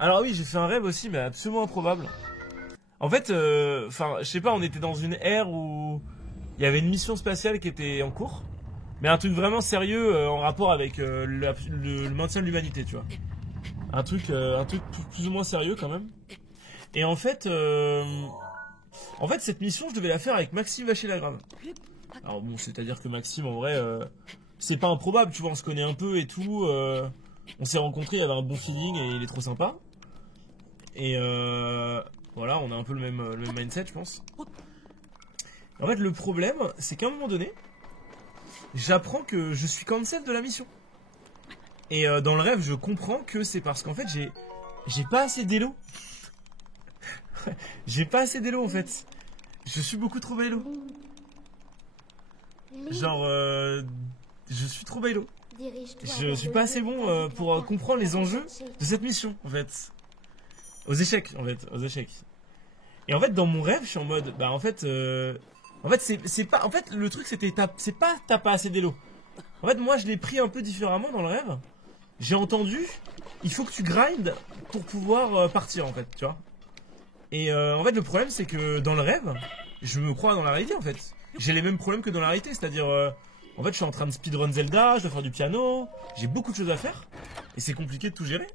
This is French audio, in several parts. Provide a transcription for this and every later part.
Alors oui, j'ai fait un rêve aussi, mais absolument improbable. En fait, enfin, je sais pas, on était dans une ère où il y avait une mission spatiale qui était en cours, mais un truc vraiment sérieux en rapport avec le maintien de l'humanité, tu vois. Un truc plus ou moins sérieux quand même. Et en fait, cette mission, je devais la faire avec Maxime Vachier-Lagrave. Alors bon, c'est-à-dire que Maxime, en vrai, c'est pas improbable, tu vois, on se connaît un peu et tout. On s'est rencontrés, il y avait un bon feeling et il est trop sympa. Et voilà, on a un peu le même mindset, je pense. En fait, le problème, c'est qu'à un moment donné, j'apprends que je suis cancel de la mission. Et dans le rêve, je comprends que c'est parce qu'en fait, j'ai pas assez d'élo. J'ai pas assez d'élo, en fait. Je suis beaucoup trop bailo. Genre, je suis trop bailo. Je suis pas assez bon pour comprendre les enjeux de cette mission, en fait. Aux échecs, en fait, aux échecs. Et en fait, dans mon rêve, je suis en mode, bah en fait, c'est pas, en fait, le truc c'était, c'est pas t'as pas assez d'élo. En fait, moi, je l'ai pris un peu différemment dans le rêve. J'ai entendu, il faut que tu grindes pour pouvoir partir, en fait, tu vois. Et en fait, le problème, c'est que dans le rêve, je me crois dans la réalité, en fait. J'ai les mêmes problèmes que dans la réalité, c'est-à-dire, en fait, je suis en train de speedrun Zelda, je dois faire du piano, j'ai beaucoup de choses à faire, et c'est compliqué de tout gérer.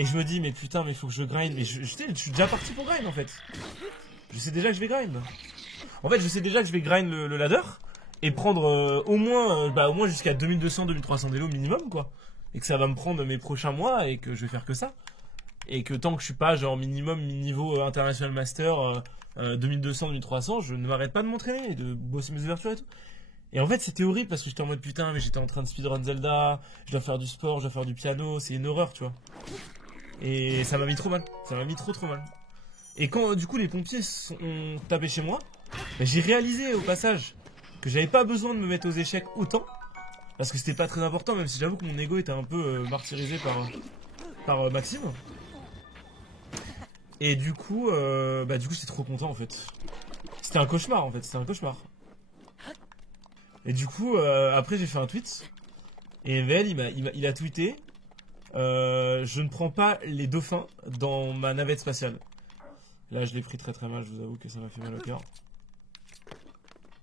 Et je me dis, mais putain, mais il faut que je grind, mais je suis déjà parti pour grind, en fait. Je sais déjà que je vais grind. En fait, je sais déjà que je vais grind le ladder, et prendre au moins jusqu'à 2200-2300 d'élo minimum, quoi. Et que ça va me prendre mes prochains mois, et que je vais faire que ça. Et que tant que je suis pas genre minimum niveau international master 2200-2300, je ne m'arrête pas de m'entraîner et de bosser mes ouvertures et tout. Et en fait c'était horrible parce que j'étais en mode putain mais j'étais en train de speedrun Zelda, je dois faire du sport, je dois faire du piano, c'est une horreur tu vois. Et ça m'a mis trop mal, ça m'a mis trop mal. Et quand du coup les pompiers ont tapé chez moi, bah, j'ai réalisé au passage que j'avais pas besoin de me mettre aux échecs autant. Parce que c'était pas très important même si j'avoue que mon ego était un peu martyrisé par Maxime. Et du coup j'étais trop content en fait. C'était un cauchemar en fait, c'était un cauchemar. Et du coup, après j'ai fait un tweet. Et VL il a tweeté je ne prends pas les dauphins dans ma navette spatiale. Là je l'ai pris très mal, je vous avoue que ça m'a fait mal au cœur.